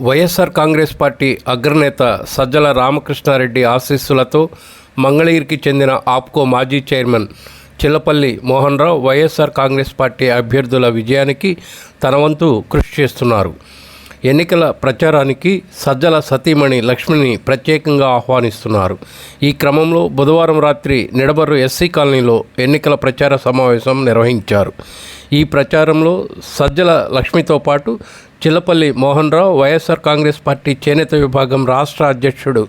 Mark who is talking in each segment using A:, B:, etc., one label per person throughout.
A: YSR Congress party అగ్రనేత సజ్జల రామకృష్ణారెడ్డి ఆశీస్సులతో మంగళగిరికి చెందిన ఆప్కో మాజీ చైర్మన్ చిల్లపల్లి మోహన్ రావు వైఎస్ఆర్ కాంగ్రెస్ పార్టీ అభ్యర్థుల విజయానికి తన వంతు కృషి చేస్తున్నారు. ఎన్నికల ప్రచారానికి సజ్జల సతీమణి లక్ష్మిని ప్రత్యేకంగా ఆహ్వానిస్తున్నారు. ఈ క్రమంలో బుధవారం రాత్రి నిడబర్రు ఎస్సీ కాలనీలో ఎన్నికల ప్రచార సమావేశం నిర్వహించారు. ఈ ప్రచారంలో సజ్జల లక్ష్మితో పాటు చిల్లపల్లి మోహన్ రావు వైఎస్ఆర్ కాంగ్రెస్ పార్టీ చేనేత విభాగం రాష్ట్ర అధ్యక్షుడు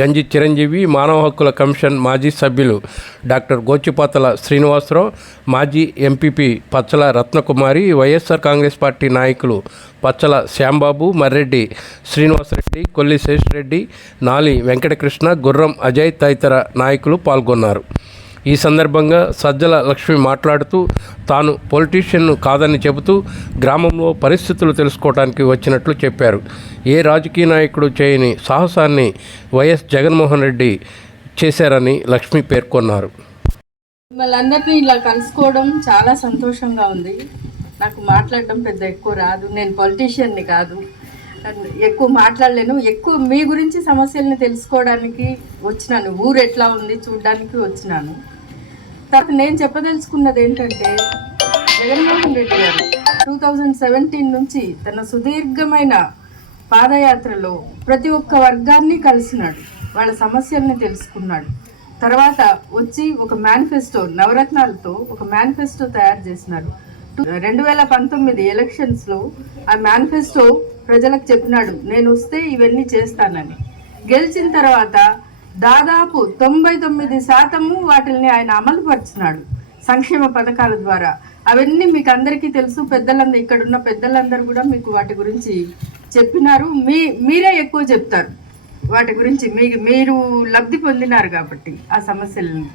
A: గంజి చిరంజీవి మానవ హక్కుల కమిషన్ మాజీ సభ్యులు డాక్టర్ గోచిపాతల శ్రీనివాసరావు మాజీ MPP Pachala Ratnakumari YSR Congress party నాయకులు పచ్చల శ్యాంబాబు మర్రెడ్డి శ్రీనివాసరెడ్డి కొల్లి శేషరెడ్డి నాలి వెంకటకృష్ణ గుర్రం అజయ్ తదితర నాయకులు పాల్గొన్నారు. ఈ సందర్భంగా సజ్జల లక్ష్మి మాట్లాడుతూ తాను పొలిటీషియన్ను కాదని చెబుతూ గ్రామంలో పరిస్థితులు తెలుసుకోవడానికి వచ్చినట్లు చెప్పారు. ఏ రాజకీయ నాయకుడు చేయని సాహసాన్ని వైఎస్ జగన్మోహన్ రెడ్డి చేశారని లక్ష్మి పేర్కొన్నారు.
B: మిమ్మల్ని ఇలా కలుసుకోవడం చాలా సంతోషంగా ఉంది. నాకు మాట్లాడడం పెద్ద ఎక్కువ రాదు. నేను పొలిటీషియన్ని కాదు. ఎక్కువ మాట్లాడలేను. ఎక్కువ మీ గురించి సమస్యల్ని తెలుసుకోవడానికి వచ్చినాను. ఊరు ఎట్లా ఉంది చూడడానికి వచ్చినాను. తర్వాత నేను చెప్పదలుచుకున్నది ఏంటంటే జగన్మోహన్ రెడ్డి గారు టూ థౌజండ్ సెవెంటీన్ నుంచి తన సుదీర్ఘమైన పాదయాత్రలో ప్రతి ఒక్క వర్గాన్ని కలిసినాడు. వాళ్ళ సమస్యల్ని తెలుసుకున్నాడు. తర్వాత వచ్చి ఒక మేనిఫెస్టో నవరత్నాలతో ఒక మేనిఫెస్టో తయారు చేసినారు రెండు వేల పంతొమ్మిది ఎలక్షన్స్లో ఆ మేనిఫెస్టో ప్రజలకు చెప్పినాడు నేను వస్తే ఇవన్నీ చేస్తానని. గెలిచిన తర్వాత దాదాపు తొంభై తొమ్మిది శాతము వాటిని ఆయన అమలుపరుచున్నాడు సంక్షేమ పథకాల ద్వారా. అవన్నీ మీకు అందరికీ తెలుసు. పెద్దలందరూ ఇక్కడ ఉన్న పెద్దలందరూ కూడా మీకు వాటి గురించి చెప్పినారు. మీ మీరే ఎక్కువ చెప్తారు. వాటి గురించి మీ మీరు లబ్ధి పొందినారు కాబట్టి ఆ సమస్యలని.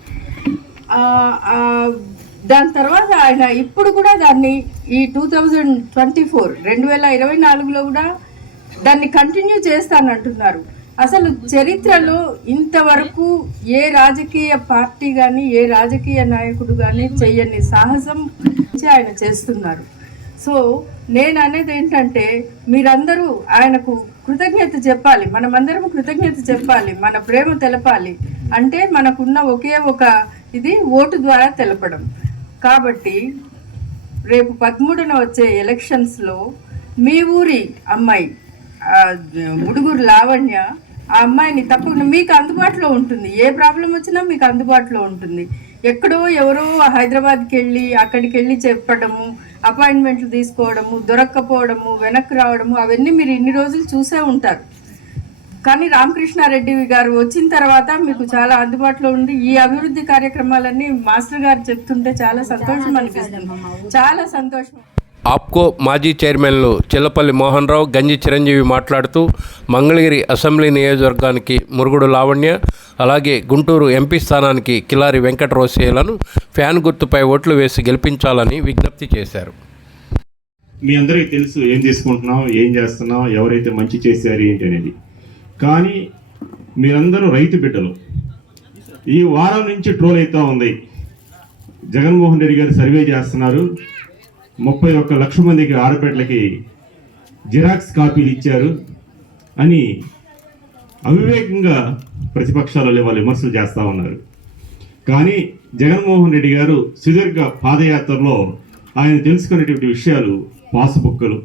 B: దాని తర్వాత ఆయన ఇప్పుడు కూడా దాన్ని ఈ టూ థౌజండ్ ట్వంటీ ఫోర్ రెండు వేల ఇరవై నాలుగులో కూడా దాన్ని కంటిన్యూ చేస్తానంటున్నారు. అసలు చరిత్రలో ఇంతవరకు ఏ రాజకీయ పార్టీ కానీ ఏ రాజకీయ నాయకుడు కానీ చెయ్యని సాహసం ఆయన చేస్తున్నారు. సో నేను అనేది ఏంటంటే మీరందరూ ఆయనకు కృతజ్ఞత చెప్పాలి. మనమందరం కృతజ్ఞత చెప్పాలి. మన ప్రేమ తెలపాలి. అంటే మనకున్న ఒకే ఒక ఇది ఓటు ద్వారా తెలపడం. కాబట్టి రేపు పదమూడున వచ్చే ఎలక్షన్స్లో మీ ఊరి అమ్మాయి ముడుగురు లావణ్య ఆ అమ్మాయిని తప్పకుండా మీకు అందుబాటులో ఉంటుంది. ఏ ప్రాబ్లం వచ్చినా మీకు అందుబాటులో ఉంటుంది. ఎక్కడో ఎవరో హైదరాబాద్కి వెళ్ళి అక్కడికి వెళ్ళి చెప్పడము అపాయింట్మెంట్లు తీసుకోవడము దొరక్కపోవడము వెనక్కి రావడము అవన్నీ మీరు ఇన్ని రోజులు చూసే ఉంటారు. కానీ రామకృష్ణారెడ్డి గారు వచ్చిన తర్వాత మీకు చాలా అందుబాటులో ఉండి ఈ అభివృద్ధి కార్యక్రమాలన్నీ మాస్టర్ గారు చెప్తుంటే చాలా సంతోషం అనిపిస్తుంది. చాలా సంతోషం.
A: ఆప్కో మాజీ చైర్మన్లు చిల్లపల్లి మోహన్ రావు గంజి చిరంజీవి మాట్లాడుతూ మంగళగిరి అసెంబ్లీ నియోజకవర్గానికి మురుగుడు లావణ్య అలాగే గుంటూరు ఎంపీ స్థానానికి కిలారి వెంకట రోసేలను ఫ్యాన్ గుర్తుపై ఓట్లు వేసి గెలిపించాలని విజ్ఞప్తి చేశారు.
C: మీ అందరికీ తెలుసు ఏం తీసుకుంటున్నాం ఏం చేస్తున్నాం ఎవరైతే మంచి చేశారు ఏంటి అనేది. కానీ మీరందరూ రైతు బిడ్డలు. ఈ వారం నుంచి ట్రోల్ అవుతూ ఉంది. జగన్మోహన్ రెడ్డి గారు సర్వే చేస్తున్నారు. ముప్పై ఒక్క లక్ష మందికి ఆడపేటలకి జిరాక్స్ కాపీలు ఇచ్చారు అని అవివేకంగా ప్రతిపక్షాలు వాళ్ళు విమర్శలు చేస్తూ ఉన్నారు. కానీ జగన్మోహన్ రెడ్డి గారు సుదీర్ఘ పాదయాత్రలో ఆయన తెలుసుకునేటువంటి విషయాలు పాసుబుక్కలు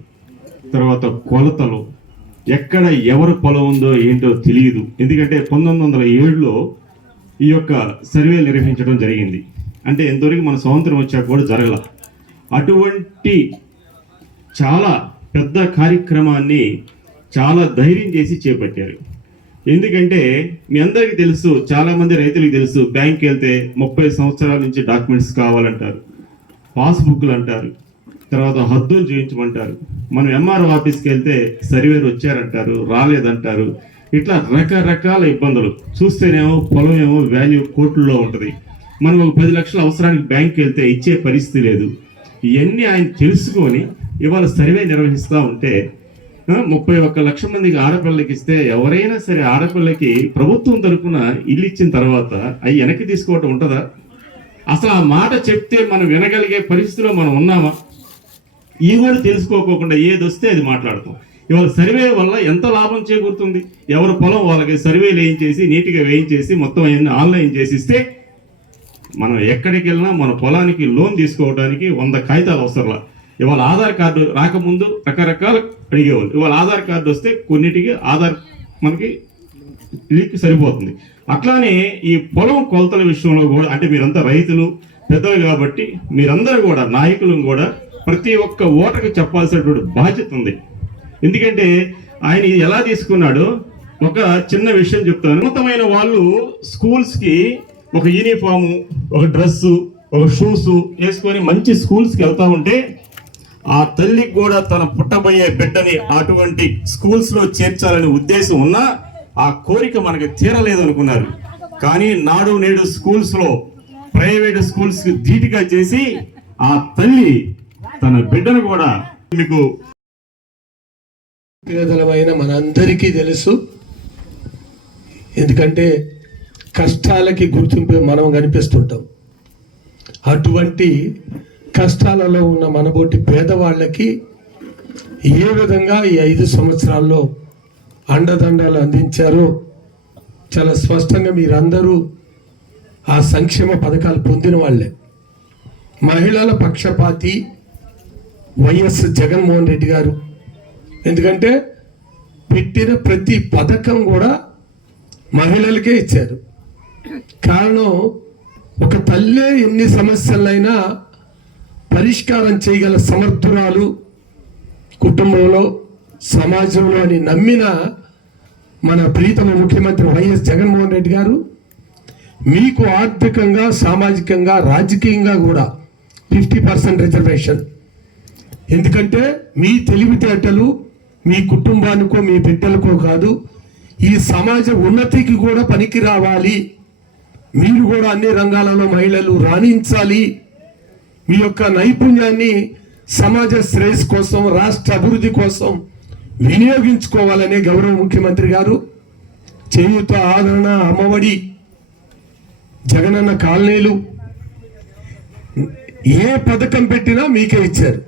C: తర్వాత కొలతలు ఎక్కడ ఎవరు పొలం ఉందో ఏంటో తెలియదు. ఎందుకంటే పంతొమ్మిది వందల ఏడులో ఈ యొక్క సర్వే నిర్వహించడం జరిగింది. అంటే ఎంతవరకు మన స్వాతంత్రం వచ్చాక కూడా జరగల అటువంటి చాలా పెద్ద కార్యక్రమాన్ని చాలా ధైర్యం చేసి చేపట్టారు. ఎందుకంటే మీ అందరికీ తెలుసు చాలామంది రైతులకు తెలుసు బ్యాంక్ వెళ్తే ముప్పై సంవత్సరాల నుంచి డాక్యుమెంట్స్ కావాలంటారు పాస్బుక్లు అంటారు తర్వాత హద్దులు చూపించమంటారు. మనం ఎంఆర్ఓ ఆఫీస్కి వెళ్తే సర్వేర్ వచ్చారంటారు రాలేదంటారు. ఇట్లా రకరకాల ఇబ్బందులు. చూస్తేనేమో పొలం ఏమో వాల్యూ కోట్లలో ఉంటుంది. మనం ఒక పది లక్షల అవసరానికి బ్యాంక్కి వెళ్తే ఇచ్చే పరిస్థితి లేదు. ఇవన్నీ ఆయన తెలుసుకొని ఇవాళ సర్వే నిర్వహిస్తూ ఉంటే ముప్పై ఒక్క లక్ష మందికి ఆడపిల్లకి ఇస్తే ఎవరైనా సరే ఆడపిల్లకి ప్రభుత్వం తరఫున ఇల్లు ఇచ్చిన తర్వాత అవి వెనక్కి తీసుకోవటం ఉంటుందా? అసలు ఆ మాట చెప్తే మనం వినగలిగే పరిస్థితిలో మనం ఉన్నామా? ఈ కూడా తెలుసుకోకోకుండా ఏది వస్తే అది మాట్లాడతాం. ఇవాళ సర్వే వల్ల ఎంత లాభం చేకూరుతుంది? ఎవరి పొలం వాళ్ళకి సర్వేలు వేయించేసి నీట్గా వేయించేసి మొత్తం అవన్నీ ఆన్లైన్ చేసి ఇస్తే మనం ఎక్కడికి వెళ్ళినా మన పొలానికి లోన్ తీసుకోవడానికి వంద కాగితాలు అవసరంలా. ఇవాళ ఆధార్ కార్డు రాకముందు రకరకాల అడిగేవాళ్ళు. ఇవాళ ఆధార్ కార్డు వస్తే కొన్నిటికి ఆధార్ మనకి లింక్ సరిపోతుంది. అట్లానే ఈ పొలం కొలతల విషయంలో కూడా అంటే మీరంతా రైతులు పెద్దలు కాబట్టి మీరందరూ కూడా నాయకులు కూడా ప్రతి ఒక్క ఓటకు చెప్పాల్సినటువంటి బాధ్యత ఉంది. ఎందుకంటే ఆయన ఎలా తీసుకున్నాడో ఒక చిన్న విషయం చెప్తాను. ఉన్నతమైన వాళ్ళు స్కూల్స్కి ఒక యూనిఫాము ఒక డ్రెస్సు ఒక షూస్ వేసుకొని మంచి స్కూల్స్కి వెళ్తూ ఉంటే ఆ తల్లికి కూడా తన పుట్టబోయే బిడ్డని అటువంటి స్కూల్స్లో చేర్చాలనే ఉద్దేశం ఉన్నా ఆ కోరిక మనకి తీరలేదు అనుకున్నారు. కానీ నాడు నేడు స్కూల్స్లో ప్రైవేట్ స్కూల్స్కి ధీటుగా చేసి ఆ తల్లి తన బిడ్డను కూడా మీకు
D: పేదలమైన మనందరికీ తెలుసు. ఎందుకంటే కష్టాలకి గుర్తింపు మనం కనిపిస్తుంటాం. అటువంటి కష్టాలలో ఉన్న మనబోటి పేదవాళ్ళకి ఏ విధంగా ఈ ఐదు సంవత్సరాల్లో అండదండలు అందించారో చాలా స్పష్టంగా మీరందరూ ఆ సంక్షేమ పథకాలు పొందిన వాళ్ళే. మహిళల పక్షపాతి వైఎస్ జగన్మోహన్ రెడ్డి గారు. ఎందుకంటే పెట్టిన ప్రతి పథకం కూడా మహిళలకే ఇచ్చారు. కారణం ఒక తల్లే ఎన్ని సమస్యలైనా పరిష్కారం చేయగల సమర్థురాలు కుటుంబంలో సమాజంలో అని నమ్మిన మన ప్రీతమ ముఖ్యమంత్రి వైఎస్ జగన్మోహన్ రెడ్డి గారు మీకు ఆర్థికంగా సామాజికంగా రాజకీయంగా కూడా ఫిఫ్టీ పర్సెంట్ రిజర్వేషన్. ఎందుకంటే మీ తెలివితేటలు మీ కుటుంబానికో మీ బిడ్డలకో కాదు ఈ సమాజ ఉన్నతికి కూడా పనికి రావాలి మీరు కూడా అన్ని రంగాలలో మహిళలు రాణించాలి. మీ యొక్క నైపుణ్యాన్ని సమాజ శ్రేయస్ కోసం రాష్ట్ర అభివృద్ధి కోసం వినియోగించుకోవాలనే గౌరవ ముఖ్యమంత్రి గారు చేయూత ఆదరణ అమ్మఒడి జగనన్న కాలనీలు ఏ పథకం పెట్టినా మీకే ఇచ్చారు.